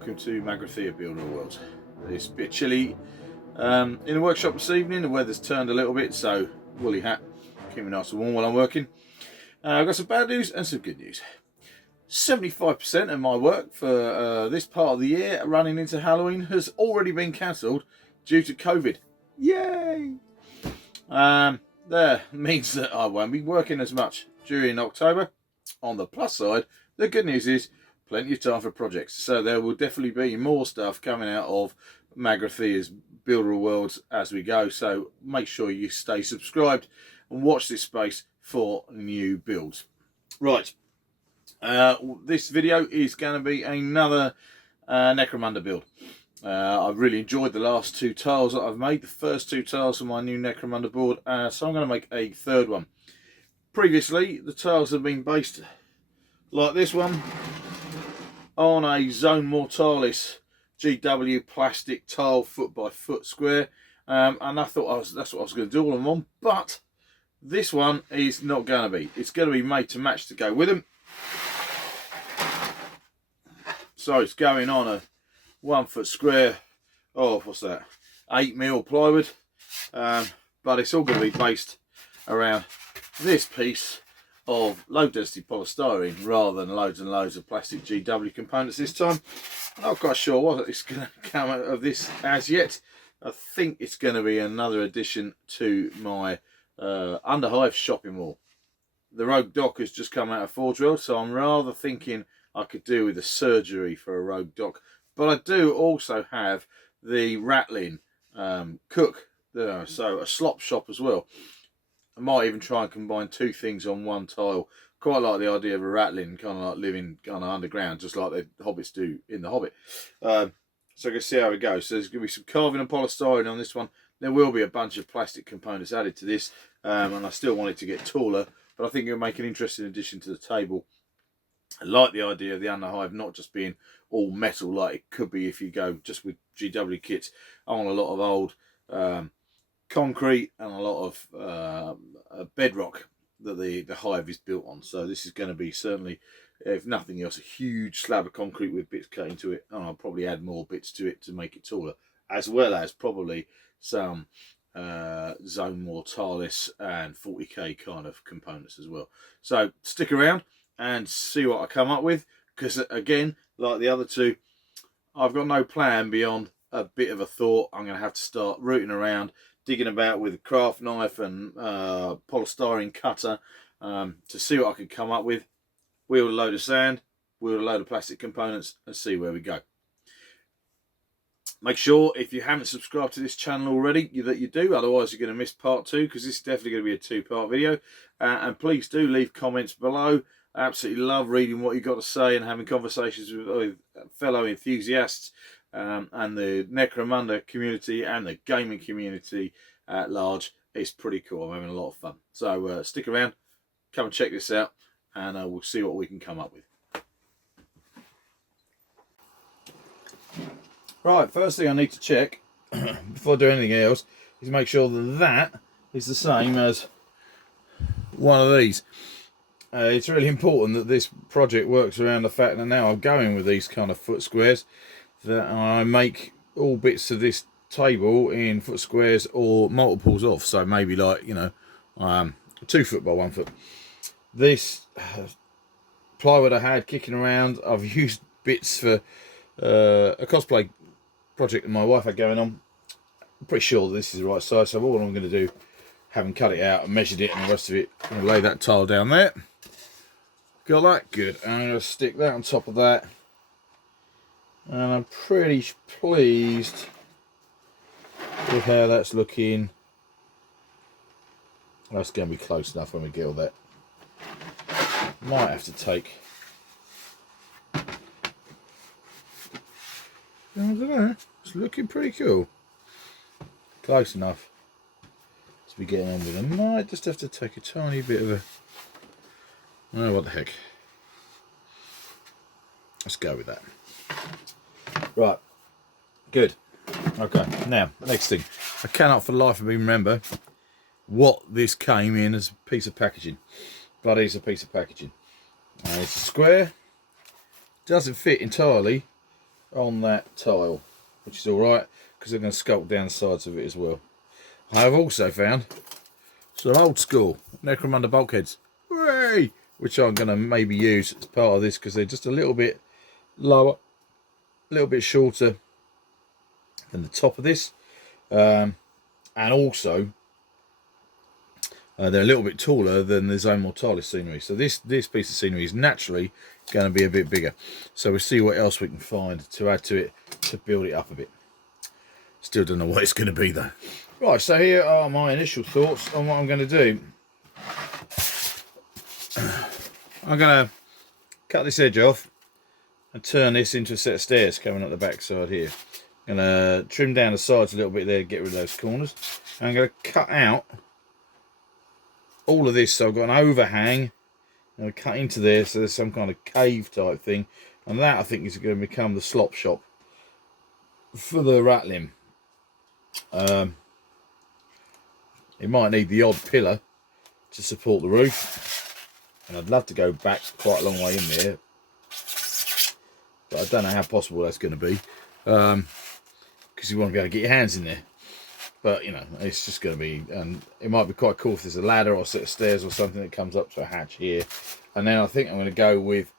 welcome to Magrathea Builder World. It's a bit chilly in the workshop this evening. The weather's turned a little bit, so woolly hat, keep me nice and warm while I'm working. I've got some bad news and some good news. 75% of my work for this part of the year running into Halloween has already been cancelled due to COVID. Yay! That means that I won't be working as much during October. On the plus side, the good news is plenty of time for projects, so there will definitely be more stuff coming out of Magrathea's Builder Worlds as we go, so make sure you stay subscribed and watch this space for new builds. Right, this video is going to be another Necromunda build. I've really enjoyed the last two tiles that I've made, the first two tiles for my new Necromunda board, so I'm going to make a third one. Previously, the tiles have been based like this one on a Zone Mortalis GW plastic tile foot by foot square, and I thought that's what I was going to do all in one, but this one is not going to be. It's going to be made to match to go with them. So it's going on a 1 foot square of, what's that, 8mm plywood, but it's all going to be based around this piece of low density polystyrene rather than loads and loads of plastic GW components this time. I'm not quite sure what it's going to come out of this as yet. I think it's going to be another addition to my Underhive Shopping Mall. The Rogue Dock has just come out of Forge World, so I'm rather thinking I could do with a surgery for a Rogue Dock. But I do also have the Ratling cook, so a slop shop as well. I might even try and combine two things on one tile. Quite like the idea of a Ratling, kind of like living kind of underground, just like the hobbits do in The Hobbit. So I can see how it goes. So there's going to be some carving and polystyrene on this one. There will be a bunch of plastic components added to this, and I still want it to get taller, but I think it'll make an interesting addition to the table. I like the idea of the Underhive not just being all metal like it could be if you go just with GW kits. I want a lot of old concrete and a lot of bedrock that the hive is built on. So this is going to be certainly, if nothing else, a huge slab of concrete with bits cut into it, and I'll probably add more bits to it to make it taller, as well as probably some Zone Mortalis and 40k kind of components as well. So stick around and see what I come up with, because again, like the other two, I've got no plan beyond a bit of a thought. I'm going to have to start rooting around, digging about with a craft knife and polystyrene cutter to see what I can come up with. Wheel a load of sand, wheel a load of plastic components, and see where we go. Make sure, if you haven't subscribed to this channel already, that you do, otherwise you're going to miss part 2, because this is definitely going to be a 2-part video. And please do leave comments below. I absolutely love reading what you've got to say and having conversations with fellow enthusiasts and the Necromunda community and the gaming community at large. It's pretty cool. I'm having a lot of fun. So stick around, come and check this out, and we'll see what we can come up with. Right, first thing I need to check before I do anything else is make sure that that is the same as one of these. It's really important that this project works around the fact that now I'm going with these kind of foot squares, that I make all bits of this table in foot squares or multiples of, so maybe like, you know, 2 foot by 1 foot. This plywood I had kicking around, I've used bits for a cosplay project that my wife had going on. I'm pretty sure this is the right size, so all I'm going to do, having cut it out and measured it and the rest of it, I'm going to lay that tile down there. Got that? Good. And I'm going to stick that on top of that. And I'm pretty pleased with how that's looking. That's going to be close enough when we get all that. Might have to take, I don't know, it's looking pretty cool. Close enough to be getting on with them. Might just have to take a tiny bit of a, oh, what the heck. Let's go with that. Right, good. Okay, now, next thing. I cannot for the life of me remember what this came in as a piece of packaging. But it's a piece of packaging. It's a square. Doesn't fit entirely on that tile, which is alright because they're going to sculpt down the sides of it as well. I have also found some old school Necromunda bulkheads, hooray, which I'm going to maybe use as part of this because they're just a little bit lower, a little bit shorter than the top of this, and also they're a little bit taller than the Zone Mortalis scenery. So this piece of scenery is naturally going to be a bit bigger. So we'll see what else we can find to add to it to build it up a bit. Still don't know what it's going to be though. Right, so here are my initial thoughts on what I'm going to do. I'm going to cut this edge off and turn this into a set of stairs coming up the back side here. I'm going to trim down the sides a little bit there, get rid of those corners. And I'm going to cut out all of this, so I've got an overhang. I'm going to cut into there, so there's some kind of cave type thing. And that, I think, is going to become the slop shop for the Ratling. It might need the odd pillar to support the roof, and I'd love to go back quite a long way in there, but I don't know how possible that's going to be, because you want to be able to get your hands in there. But you know, it's just going to be, and it might be quite cool if there's a ladder or a set of stairs or something that comes up to a hatch here. And then I think I'm going to go with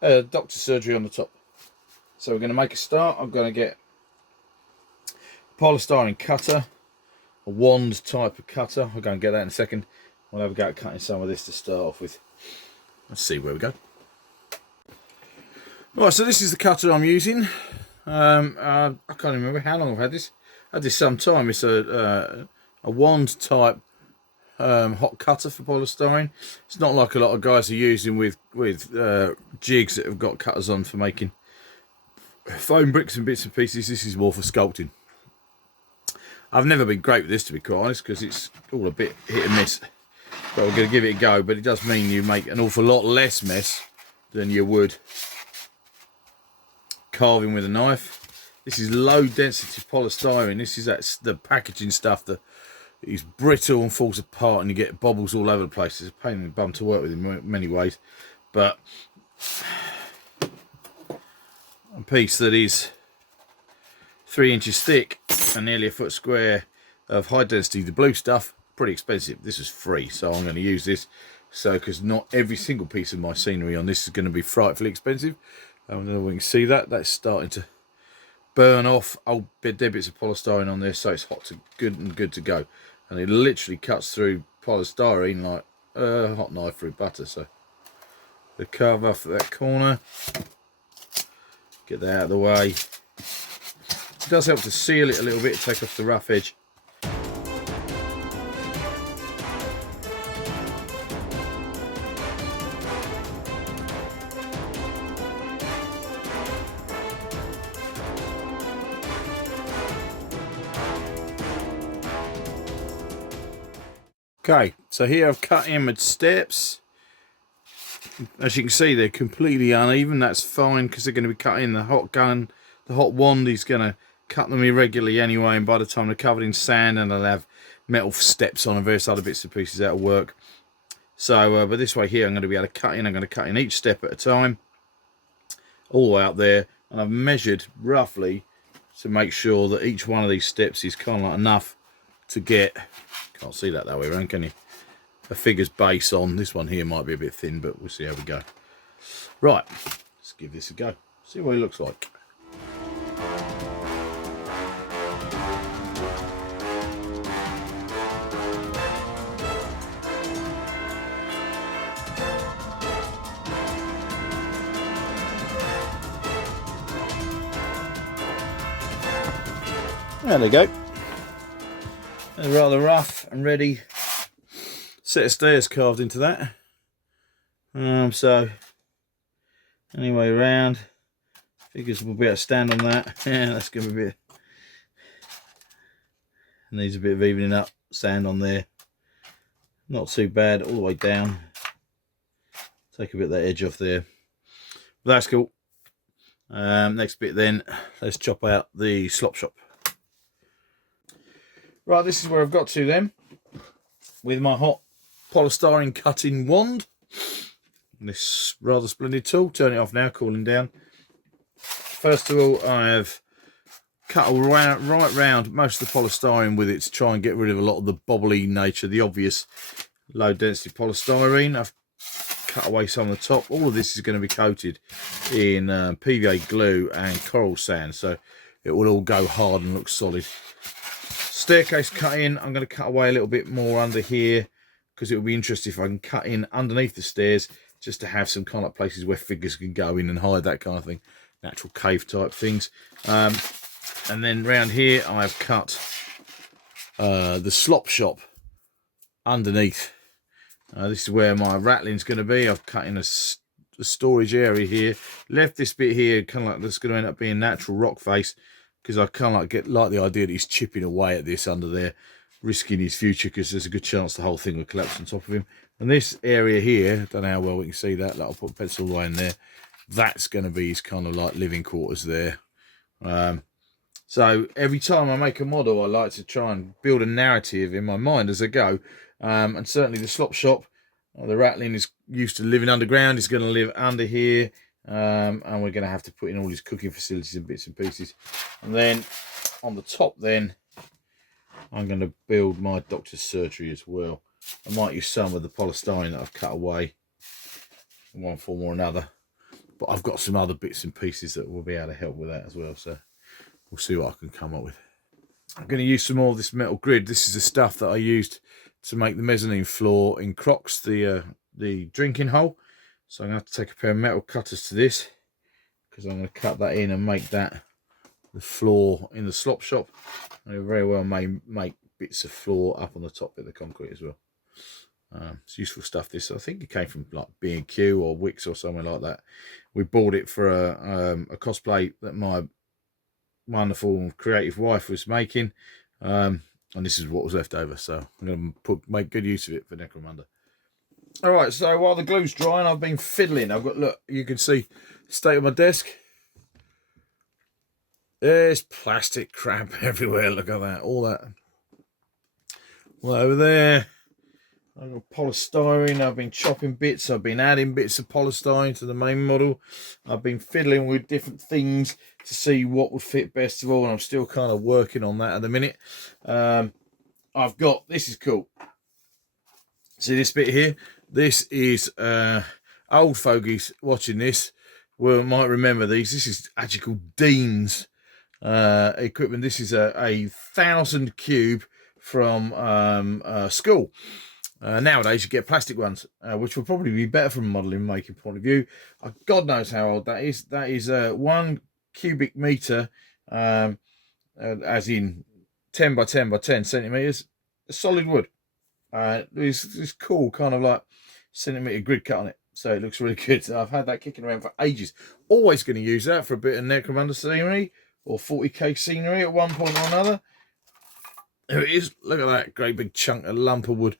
doctor's surgery on the top. So we're going to make a start. I'm going to get a polystyrene cutter, a wand type of cutter. I'll go and get that in a second. We'll have a go at cutting some of this to start off with. Let's see where we go. Right, so this is the cutter I'm using. I can't remember how long I've had this. I had this some time. It's a wand type hot cutter for polystyrene. It's not like a lot of guys are using with jigs that have got cutters on for making foam bricks and bits and pieces. This is more for sculpting. I've never been great with this, to be quite honest, because it's all a bit hit and miss. But we're going to give it a go. But it does mean you make an awful lot less mess than you would carving with a knife. This is low density polystyrene. This is the packaging stuff that is brittle and falls apart, and you get bobbles all over the place. It's a pain in the bum to work with in many ways. But a piece that is 3 inches thick and nearly a foot square of high density, the blue stuff, pretty expensive. This is free, so I'm going to use this. So, because not every single piece of my scenery on this is going to be frightfully expensive. I don't know if we can see that. That's starting to burn off old dead bits of polystyrene on there, so it's hot to good to go. And it literally cuts through polystyrene like a hot knife through butter. So the carve off that corner, get that out of the way. It does help to seal it a little bit, take off the rough edge. Okay, so here I've cut in with steps. As you can see, they're completely uneven. That's fine because they're going to be cut in. The hot gun, the hot wand is going to cut them irregularly anyway, and by the time they're covered in sand, and they'll have metal steps on and various other bits and pieces, that'll work. So, but this way here, I'm going to be able to cut in. I'm going to cut in each step at a time, all the way up there, and I've measured roughly to make sure that each one of these steps is kind of like enough to get, can't see that way around, can you? A figure's base on. This one here might be a bit thin, but we'll see how we go. Right, let's give this a go. See what it looks like. There we go. A rather rough and ready set of stairs carved into that. So anyway, around figures will be able to stand on that. Yeah, that's going to be a bit. Needs a bit of evening up. Sand on there. Not too bad. All the way down. Take a bit of that edge off there. But that's cool. Next bit then, let's chop out the slop shop. Right, this is where I've got to then, with my hot polystyrene cutting wand. And this rather splendid tool. Turn it off now, cooling down. First of all, I have cut right round most of the polystyrene with it to try and get rid of a lot of the bobbly nature, the obvious low density polystyrene. I've cut away some of the top. All of this is going to be coated in PVA glue and coral sand, so it will all go hard and look solid. Staircase cut in, I'm going to cut away a little bit more under here because it will be interesting if I can cut in underneath the stairs just to have some kind of places where figures can go in and hide, that kind of thing, natural cave type things. And then round here I've cut the slop shop underneath. This is where my rattling's going to be. I've cut in a storage area here. Left this bit here kind of like that's going to end up being natural rock face because I kind of like the idea that he's chipping away at this under there, risking his future because there's a good chance the whole thing will collapse on top of him. And this area here, don't know how well we can see that. I'll put a pencil all the way in there. That's going to be his kind of like living quarters there. So every time I make a model, I like to try and build a narrative in my mind as I go. And certainly the slop shop, the Ratling is used to living underground. He's going to live under here. And we're going to have to put in all his cooking facilities and bits and pieces. And then on the top then, I'm going to build my doctor's surgery as well. I might use some of the polystyrene that I've cut away in one form or another. But I've got some other bits and pieces that will be able to help with that as well. So we'll see what I can come up with. I'm going to use some more of this metal grid. This is the stuff that I used to make the mezzanine floor in Crocs, the drinking hole. So I'm going to have to take a pair of metal cutters to this because I'm going to cut that in and make that the floor in the slop shop. I very well may make bits of floor up on the top of the concrete as well. It's useful stuff. This, I think it came from like B&Q or Wix or somewhere like that. We bought it for a cosplay that my wonderful creative wife was making, and this is what was left over, so I'm going to make good use of it for Necromunda. All right, so while the glue's drying, I've been fiddling. I've got, look, you can see the state of my desk. There's plastic crap everywhere. Look at that, all that. Well, over there, I've got polystyrene. I've been chopping bits. I've been adding bits of polystyrene to the main model. I've been fiddling with different things to see what would fit best of all, and I'm still kind of working on that at the minute. I've got, this is cool. See this bit here? This is old fogies watching this might remember these. This is actually called Dean's equipment. This is a 1,000 cube from school. Nowadays you get plastic ones, which will probably be better from a modelling making point of view. God knows how old that is. That is 1 cubic meter, as in 10 by 10 by 10 centimeters, solid wood. It's cool, kind of like centimeter grid cut on it, so it looks really good. I've had that kicking around for ages. Always going to use that for a bit of Necromunda scenery or 40k scenery at one point or another. There it is. Look at that great big chunk of lump of wood.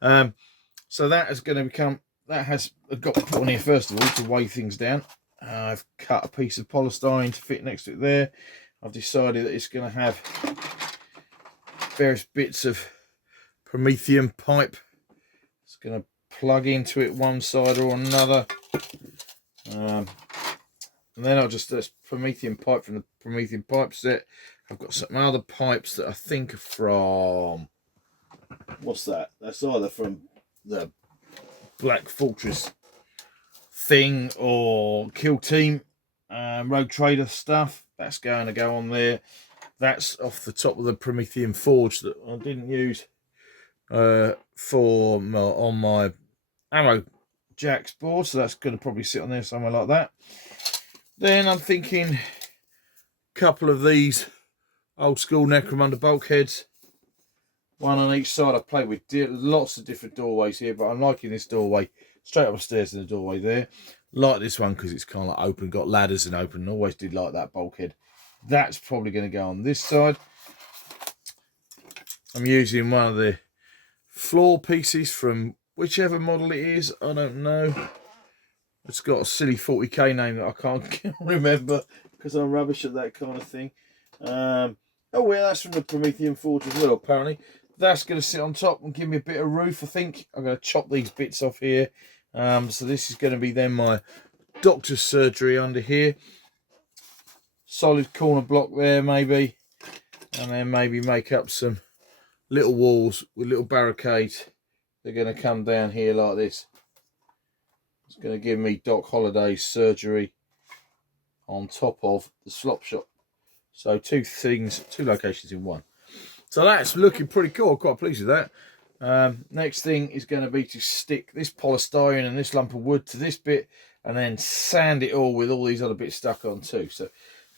So that is going to become, that has got to put on here first of all to weigh things down. I've cut a piece of polystyrene to fit next to it there. I've decided that it's going to have various bits of Promethean pipe. It's going to plug into it one side or another. And then I'll just, that's Promethean pipe from the Promethean pipe set. I've got some other pipes that I think are from, what's that? That's either from the Black Fortress thing or Kill Team, Rogue Trader stuff. That's going to go on there. That's off the top of the Promethean Forge that I didn't use on my ammo jacks board, so that's going to probably sit on there somewhere like that. Then I'm thinking a couple of these old school Necromunda bulkheads, one on each side. I've played with lots of different doorways here, but I'm liking this doorway straight up the stairs to the doorway there. Like this one because it's kind of open, got ladders and open. Always did like that bulkhead. That's probably going to go on this side. I'm using one of the floor pieces from whichever model it is, I don't know. It's got a silly 40k name that I can't remember because I'm rubbish at that kind of thing. Oh well, that's from the Promethean Forge as well, apparently. That's going to sit on top and give me a bit of roof, I think. I'm going to chop these bits off here. So this is going to be then my doctor's surgery under here. solid corner block there maybe, and then maybe make up some little walls with little barricades. They're going to come down here like this. It's going to give me Doc Holliday's surgery on top of the slop shop. So two things, two locations in one. So that's looking pretty cool. I'm quite pleased with that. Next thing is going to be to stick this polystyrene and this lump of wood to this bit, and then sand it all with all these other bits stuck on too. So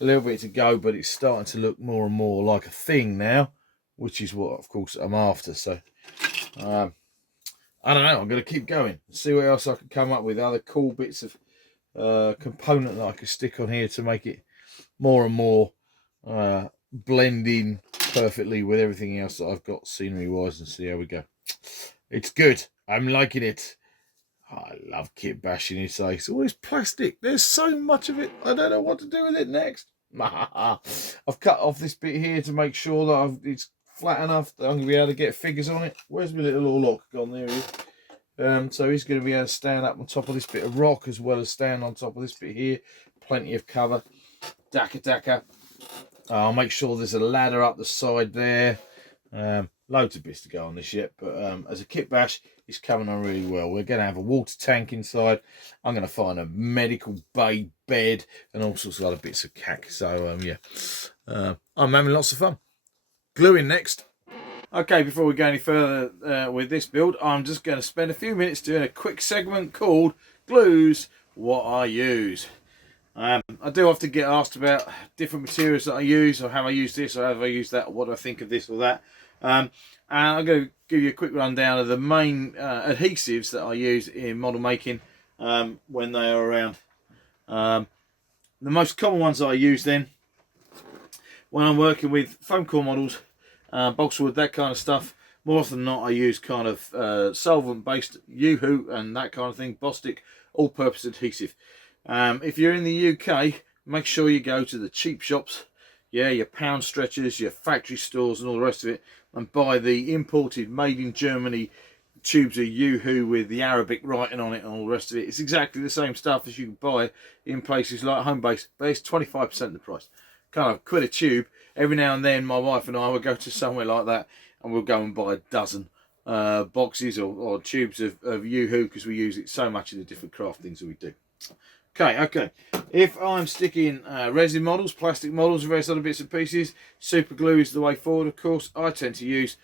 a little bit to go, but it's starting to look more and more like a thing now, which is what, of course, I'm after. So I don't know. I'm going to keep going and see what else I can come up with. Other cool bits of component that I could stick on here to make it more and more blend in perfectly with everything else that I've got scenery wise, and see how we go. It's good. I'm liking it. I love kitbashing. It's all this plastic. There's so much of it. I don't know what to do with it next. I've cut off this bit here to make sure that it's flat enough that I'm going to be able to get figures on it. Where's my little Orlock gone? There he is. So he's going to be able to stand up on top of this bit of rock as well as stand on top of this bit here. Plenty of cover. Daka. I'll make sure there's a ladder up the side there. Loads of bits to go on this yet, but as a kit bash, it's coming on really well. We're going to have a water tank inside. I'm going to find a medical bay bed and all sorts of other bits of cack. So yeah, I'm having lots of fun. Gluing next. Okay, before we go any further with this build, I'm just going to spend a few minutes doing a quick segment called Glues What I Use. I do often get asked about different materials that I use, or have I used this, or have I used that, or what do I think of this or that. And I'm going to give you a quick rundown of the main adhesives that I use in model making when they are around. The most common ones that I use then, when I'm working with foam core models, balsa wood, that kind of stuff, more often than not I use kind of solvent-based Yoo-hoo and that kind of thing, Bostik, all-purpose adhesive. If you're in the UK, make sure you go to the cheap shops, yeah, your pound stretchers, your factory stores and all the rest of it, and buy the imported, made in Germany tubes of Yoo-hoo with the Arabic writing on it and all the rest of it. It's exactly the same stuff as you can buy in places like Homebase, but it's 25% the price. Kind of quid a tube. Every now and then my wife and I will go to somewhere like that and we'll go and buy a dozen boxes or tubes of Yoo-hoo, because we use it so much in the different craft things that we do. Okay. If I'm sticking resin models, plastic models, and various other bits and pieces, super glue is the way forward, of course. I tend to use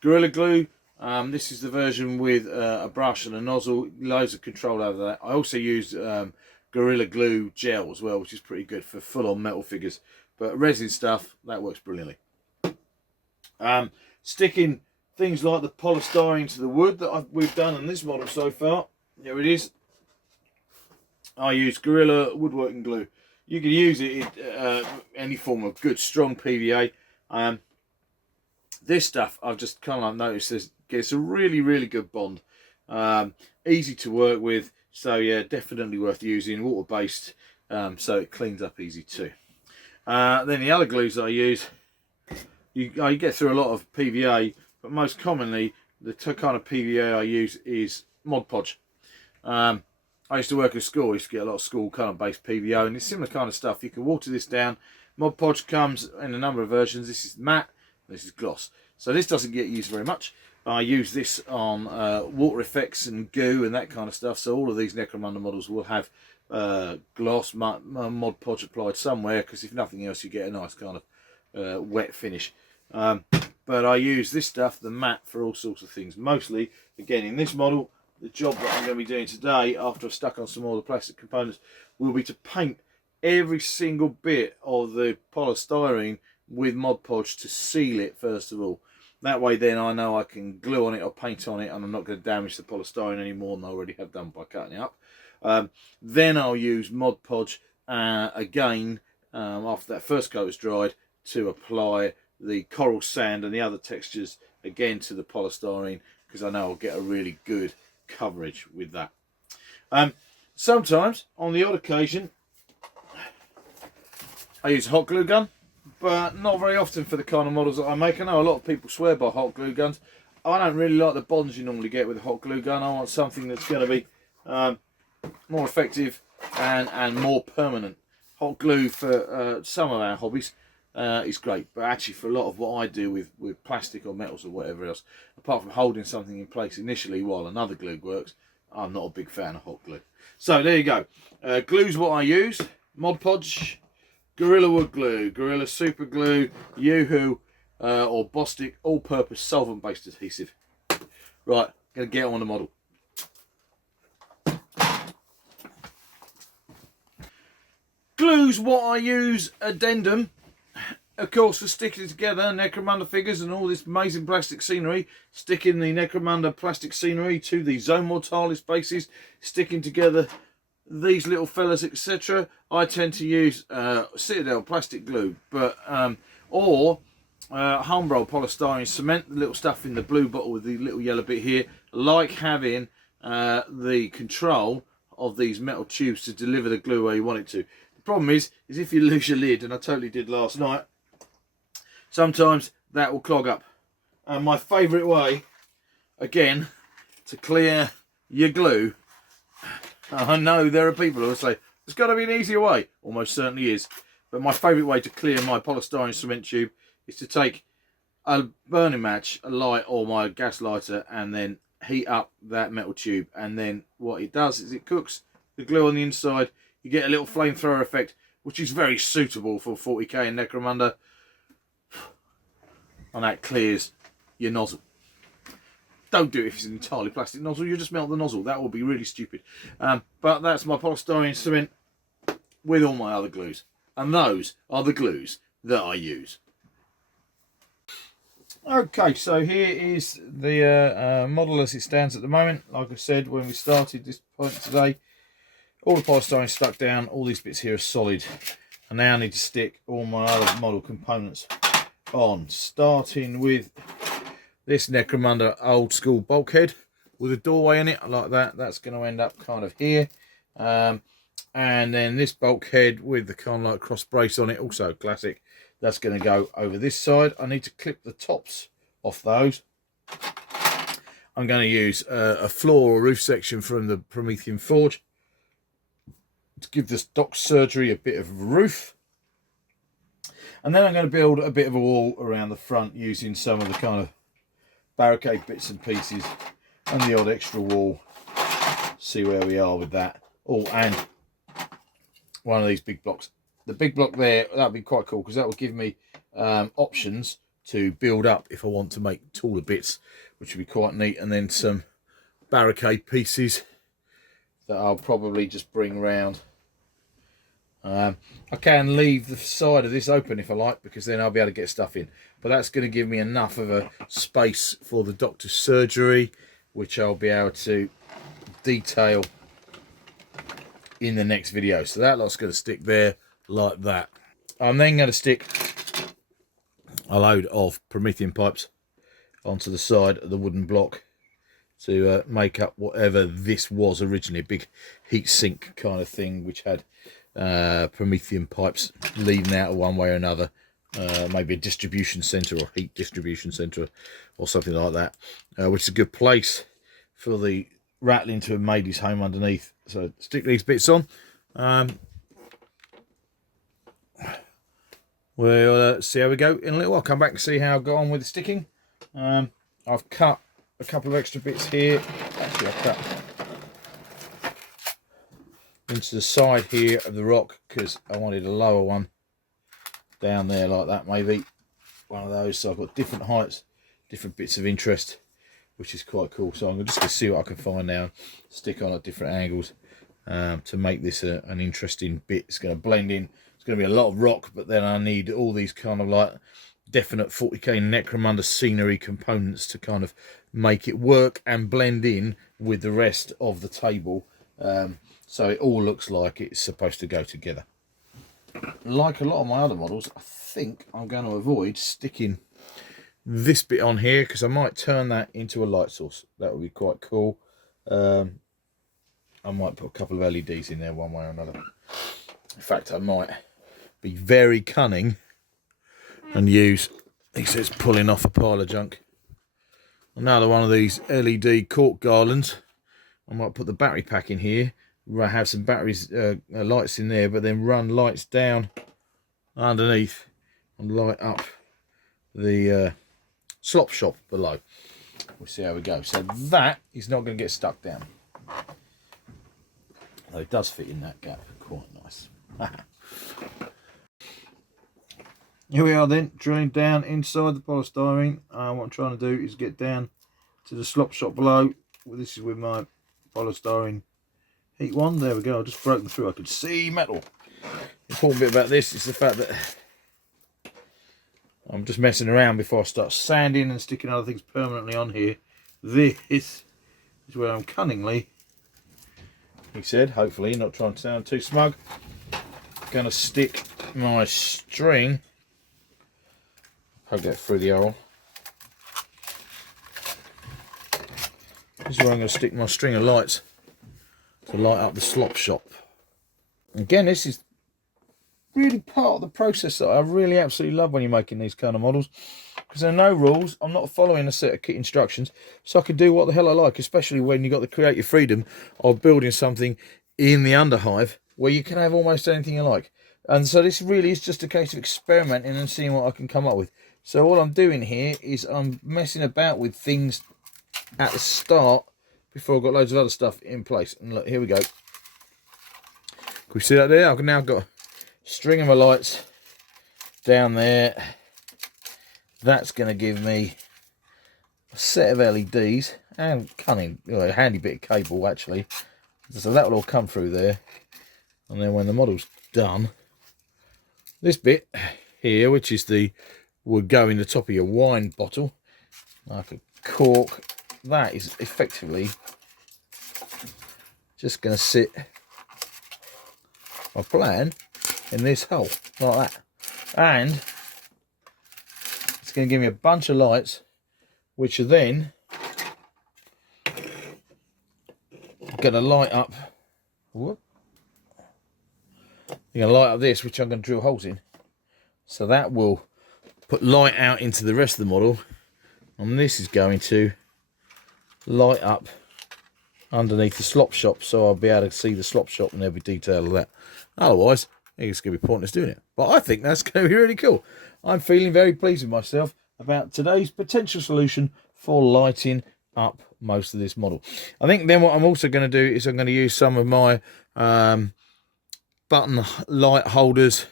Gorilla Glue. This is the version with a brush and a nozzle, loads of control over that. I also use Gorilla Glue gel as well, which is pretty good for full-on metal figures. But resin stuff, that works brilliantly. Sticking things like the polystyrene to the wood that we've done on this model so far. Here it is. I use Gorilla woodworking glue. You can use it in any form of good strong PVA. This stuff I've just kind of noticed gets a really good bond. Easy to work with, so yeah, definitely worth using. Water based, so it cleans up easy too. Then the other glues that I use, you get through a lot of PVA, but most commonly the kind of PVA I use is Mod Podge. I used to work at school. I used to get a lot of school kind of based PVO, and it's similar kind of stuff. You can water this down. Mod Podge comes in a number of versions. This is matte, this is gloss. So this doesn't get used very much. I use this on water effects and goo and that kind of stuff. So all of these Necromunda models will have gloss, Mod Podge applied somewhere, because if nothing else, you get a nice kind of wet finish. But I use this stuff, the matte, for all sorts of things. Mostly, again, in this model, the job that I'm going to be doing today, after I've stuck on some more of the plastic components, will be to paint every single bit of the polystyrene with Mod Podge to seal it first of all. That way then I know I can glue on it or paint on it, and I'm not going to damage the polystyrene any more than I already have done by cutting it up. Then I'll use Mod Podge again after that first coat is dried to apply the coral sand and the other textures again to the polystyrene, because I know I'll get a really good coverage with that. Sometimes, on the odd occasion, I use a hot glue gun, but not very often for the kind of models that I make. I know a lot of people swear by hot glue guns. I don't really like the bonds you normally get with a hot glue gun. I want something that's going to be more effective and more permanent. hot glue for some of our hobbies is great, but actually for a lot of what I do with plastic or metals or whatever else, apart from holding something in place initially while another glue works, I'm not a big fan of hot glue. So there you go. Glue's what I use. Mod Podge, Gorilla Wood Glue, Gorilla Super Glue, Yoo-Hoo or Bostik all-purpose solvent-based adhesive. Right, gonna get on the model. Glue's what I use. Addendum, of course, for sticking together Necromunda figures and all this amazing plastic scenery. Sticking the Necromunda plastic scenery to the Zone Mortalis bases, sticking together these little fellas, etc. I tend to use Citadel plastic glue, but or home roll polystyrene cement, the little stuff in the blue bottle with the little yellow bit here. Like having the control of these metal tubes to deliver the glue where you want it to. The problem is if you lose your lid, and I totally did last night, sometimes that will clog up. And my favourite way, again, to clear your glue, I know there are people who will say, there's got to be an easier way. Almost certainly is. But my favourite way to clear my polystyrene cement tube is to take a burning match, a light or my gas lighter, and then heat up that metal tube. And then what it does is it cooks the glue on the inside. You get a little flamethrower effect, which is very suitable for 40k and Necromunda. And that clears your nozzle. Don't do it if it's an entirely plastic nozzle. You just melt the nozzle. That will be really stupid. But that's my polystyrene cement with all my other glues. And those are the glues that I use. Okay, so here is the model as it stands at the moment. Like I said when we started this point today, all the polystyrene stuck down. All these bits here are solid. I now need to stick all my other model components on, starting with this Necromunda old school bulkhead with a doorway in it like that. That's going to end up kind of here, and then this bulkhead with the kind of like cross brace on it, also classic. That's going to go over this side. I need to clip the tops off those. I'm going to use a floor or roof section from the Promethean Forge to give this dock surgery a bit of a roof. And then I'm going to build a bit of a wall around the front using some of the kind of barricade bits and pieces and the odd extra wall. See where we are with that. Oh, and one of these big blocks. The big block there, that'd be quite cool because that will give me options to build up if I want to make taller bits, which would be quite neat. And then some barricade pieces that I'll probably just bring round. I can leave the side of this open if I like, because then I'll be able to get stuff in. But that's going to give me enough of a space for the doctor's surgery, which I'll be able to detail in the next video. So that lot's going to stick there like that. I'm then going to stick a load of Promethean pipes onto the side of the wooden block to make up whatever this was originally, a big heat sink kind of thing, which had Promethean pipes leading out of one way or another, maybe a distribution center or heat distribution center or something like that, which is a good place for the Ratling to have made his home underneath. So stick these bits on. We'll see how we go in a little while. I'll come back and see how I got on with the sticking. I've cut a couple of extra bits here. Actually, I've cut into the side here of the rock because I wanted a lower one down there like that, maybe one of those. So I've got different heights, different bits of interest, which is quite cool. So I'm just going to see what I can find now, stick on at different angles to make this an interesting bit. It's going to blend in. It's going to be a lot of rock, but then I need all these kind of like definite 40k Necromunda scenery components to kind of make it work and blend in with the rest of the table. So it all looks like it's supposed to go together. Like a lot of my other models, I think I'm going to avoid sticking this bit on here because I might turn that into a light source. That would be quite cool. I might put a couple of LEDs in there one way or another. In fact, I might be very cunning and use, he says, pulling off a pile of junk, another one of these LED cork garlands. I might put the battery pack in here have some batteries, lights in there, but then run lights down underneath and light up the slop shop below. We'll see how we go. So that is not going to get stuck down. Though it does fit in that gap quite nice. Here we are then, drilling down inside the polystyrene. What I'm trying to do is get down to the slop shop below. Well, this is with my polystyrene heat wand. There we go, I've just broken through. I could see metal. The important bit about this is the fact that I'm just messing around before I start sanding and sticking other things permanently on here. This is where I'm cunningly, he said, hopefully, not trying to sound too smug, going to stick my string, poke that through the hole. This is where I'm going to stick my string of lights to light up the slop shop. Again, this is really part of the process that I really absolutely love when you're making these kind of models, because there are no rules. I'm not following a set of kit instructions, so I can do what the hell I like, especially when you've got the creative freedom of building something in the Underhive where you can have almost anything you like. And so this really is just a case of experimenting and seeing what I can come up with. So all I'm doing here is I'm messing about with things at the start before I've got loads of other stuff in place. And look, here we go. Can we see that there? I've now got a string of my lights down there. That's going to give me a set of LEDs and a handy bit of cable actually. So that will all come through there. And then when the model's done, this bit here, which is would go in the top of your wine bottle, like a cork, that is effectively just going to sit, my plan, in this hole like that, and it's going to give me a bunch of lights which are then going to light up, you're going to light up this, which I'm going to drill holes in, so that will put light out into the rest of the model, and this is going to light up underneath the slop shop, so I'll be able to see the slop shop and every detail of that. Otherwise it's going to be pointless doing it, but I think that's going to be really cool. I'm feeling very pleased with myself about today's potential solution for lighting up most of this model. I think then what I'm also going to do is I'm going to use some of my button light holders,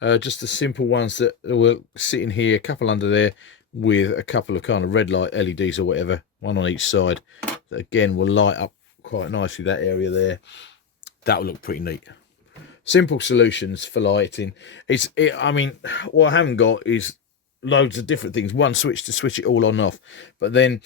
just the simple ones that were sitting here, a couple under there with a couple of kind of red light LEDs or whatever, one on each side, that again will light up quite nicely that area there. That will look pretty neat. Simple solutions for lighting. I mean, what I haven't got is loads of different things. One switch to switch it all on and off, but then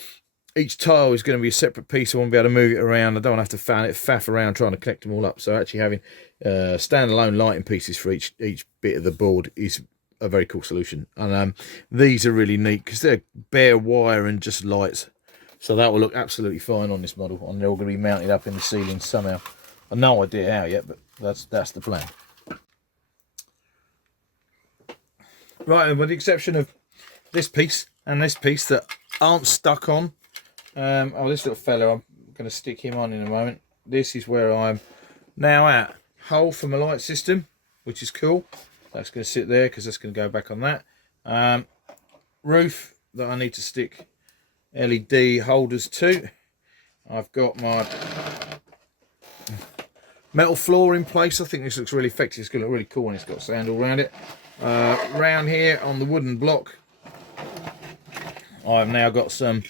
each tile is going to be a separate piece. I won't be able to move it around. I don't want to have to faff around trying to connect them all up. So actually having standalone lighting pieces for each bit of the board is a very cool solution. And these are really neat because they're bare wire and just lights. So that will look absolutely fine on this model, and they're all going to be mounted up in the ceiling somehow. I've no idea how yet, but that's the plan. Right, and with the exception of this piece and this piece that aren't stuck on, this little fella, I'm going to stick him on in a moment. This is where I'm now at. Hole for my light system, which is cool. That's going to sit there because that's going to go back on that. Roof that I need to stick LED holders to. I've got my metal floor in place. I think this looks really effective. It's going to look really cool when it's got sand all around it. Round here on the wooden block, I've now got some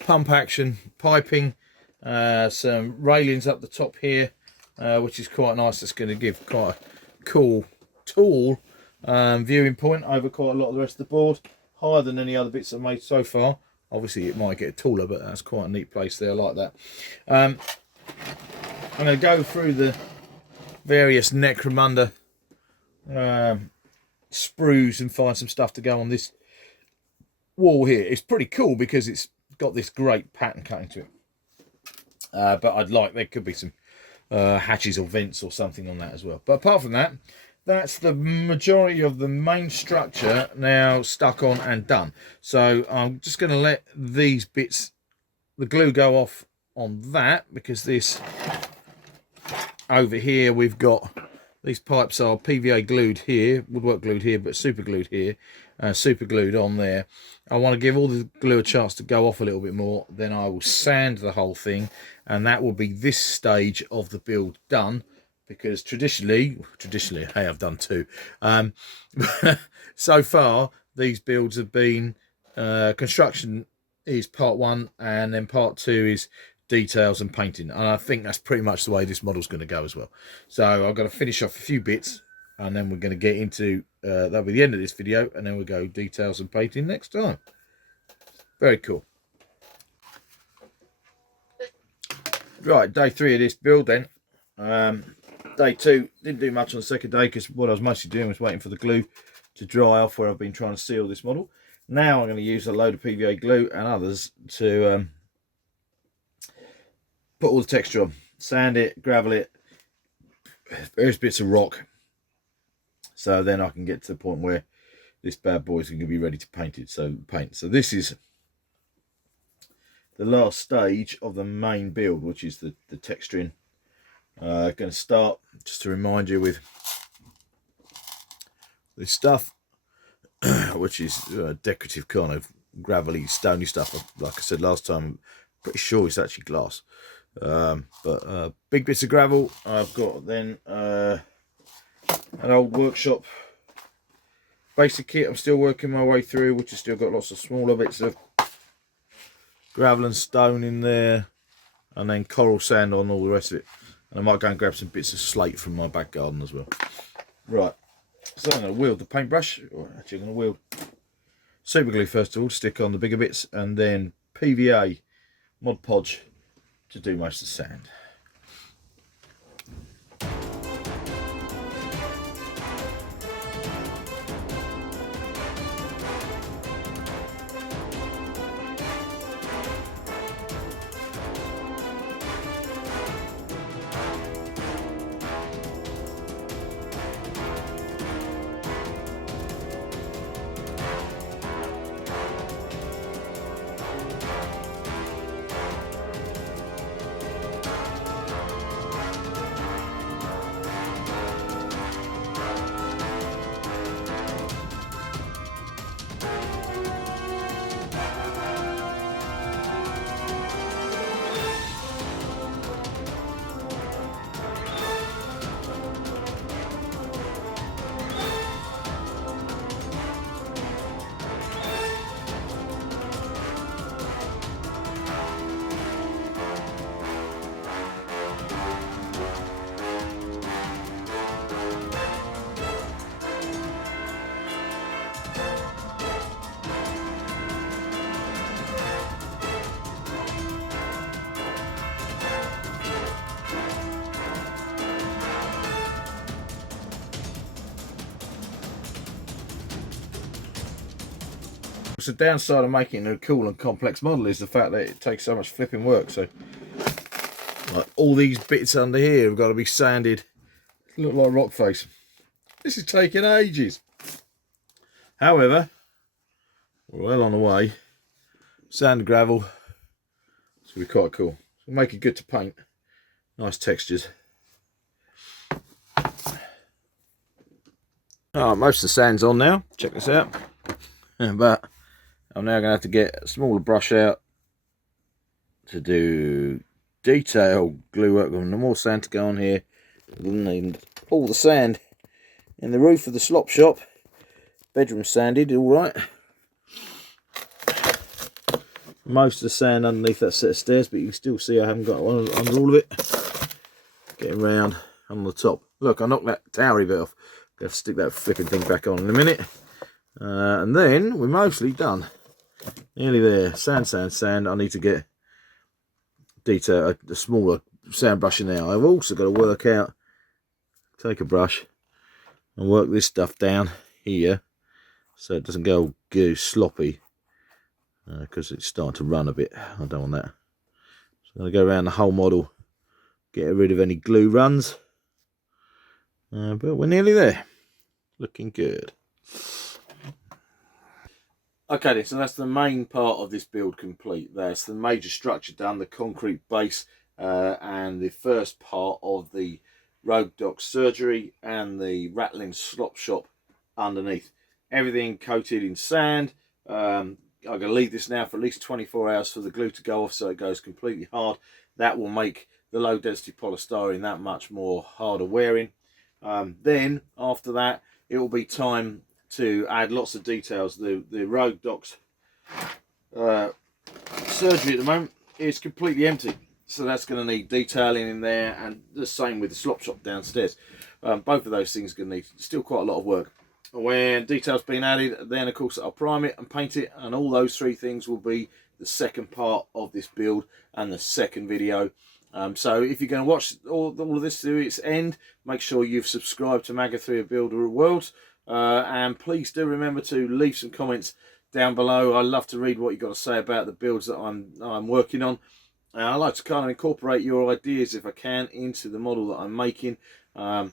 pump action piping, some railings up the top here, which is quite nice. That's going to give quite a cool, tall viewing point over quite a lot of the rest of the board, higher than any other bits I've made so far. Obviously it might get taller, but that's quite a neat place there. I like that. I'm going to go through the various Necromunda sprues and find some stuff to go on this wall here. It's pretty cool because it's got this great pattern cutting to it. But there could be some hatches or vents or something on that as well. But apart from that, that's the majority of the main structure now stuck on and done. So I'm just going to let these bits, the glue go off on that, because this over here we've got, these pipes are PVA glued here, woodwork glued here, but super glued here, super glued on there. I want to give all the glue a chance to go off a little bit more, then I will sand the whole thing, and that will be this stage of the build done. Because traditionally, hey, I've done two. So far, these builds have been construction is part one, and then part two is details and painting. And I think that's pretty much the way this model's going to go as well. So I've got to finish off a few bits, and then we're going to get into that'll be the end of this video, and then we'll go details and painting next time. Very cool. Right, day 3 of this build then. Day 2, didn't do much on the second day because what I was mostly doing was waiting for the glue to dry off where I've been trying to seal this model. Now I'm going to use a load of PVA glue and others to put all the texture on, sand it, gravel it, various bits of rock, so then I can get to the point where this bad boy is going to be ready to paint it. So this is the last stage of the main build, which is the texturing. Going to start, just to remind you, with this stuff, which is decorative kind of gravelly, stony stuff. Like I said last time, I'm pretty sure it's actually glass. But big bits of gravel. I've got then an old workshop basic kit I'm still working my way through, which has still got lots of smaller bits of gravel and stone in there, and then coral sand on all the rest of it. And I might go and grab some bits of slate from my back garden as well. Right, so I'm going to wield the paintbrush, or actually I'm going to wield super glue first of all, stick on the bigger bits, and then PVA Mod Podge to do most of the sand. The downside of making a cool and complex model is the fact that it takes so much flipping work. So like all these bits under here have got to be sanded, look like rock face. This is taking ages. However, we're well on the way. Sand and gravel, it's going to be quite cool. It'll make it good to paint. Nice textures. Oh, most of the sand's on now. Check this out. But I'm now going to have to get a smaller brush out to do detail glue work. And the more sand to go on here, and all the sand in the roof of the slop shop. Bedroom sanded, all right. Most of the sand underneath that set of stairs, but you can still see I haven't got one under all of it. Getting round on the top. Look, I knocked that towery bit off. Got to stick that flipping thing back on in a minute. And then we're mostly done. Nearly there. Sand, sand, sand. I need to get detail, a smaller sand brush in there. I've also got to work out, take a brush and work this stuff down here so it doesn't go sloppy, because it's starting to run a bit. I don't want that. So I'm going to go around the whole model, get rid of any glue runs. But we're nearly there. Looking good. Okay then, so that's the main part of this build complete. That's the major structure done, the concrete base, and the first part of the Rogue Dock Surgery and the Ratling Slop shop underneath. Everything coated in sand. I'm going to leave this now for at least 24 hours for the glue to go off so it goes completely hard. That will make the low density polystyrene that much more harder wearing. Then after that it will be time to add lots of details. The Rogue Dock's surgery at the moment is completely empty, so that's going to need detailing in there, and the same with the slop shop downstairs. Both of those things are going to need still quite a lot of work. When details been added, then of course I'll prime it and paint it, and all those three things will be the second part of this build and the second video. So if you're going to watch all of this to its end, make sure you've subscribed to Maga3 Builder of Worlds, and please do remember to leave some comments down below. I love to read what you've got to say about the builds that I'm working on. And I like to kind of incorporate your ideas, if I can, into the model that I'm making. I'd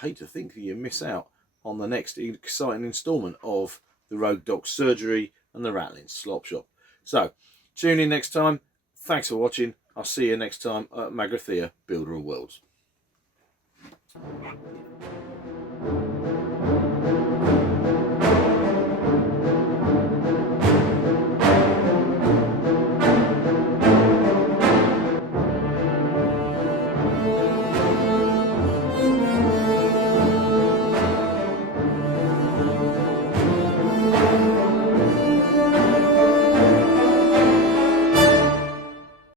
hate to think that you miss out on the next exciting instalment of the Rogue Dock Surgery and the Ratling Slop Shop. So tune in next time. Thanks for watching. I'll see you next time at Maga3 Builder of Worlds.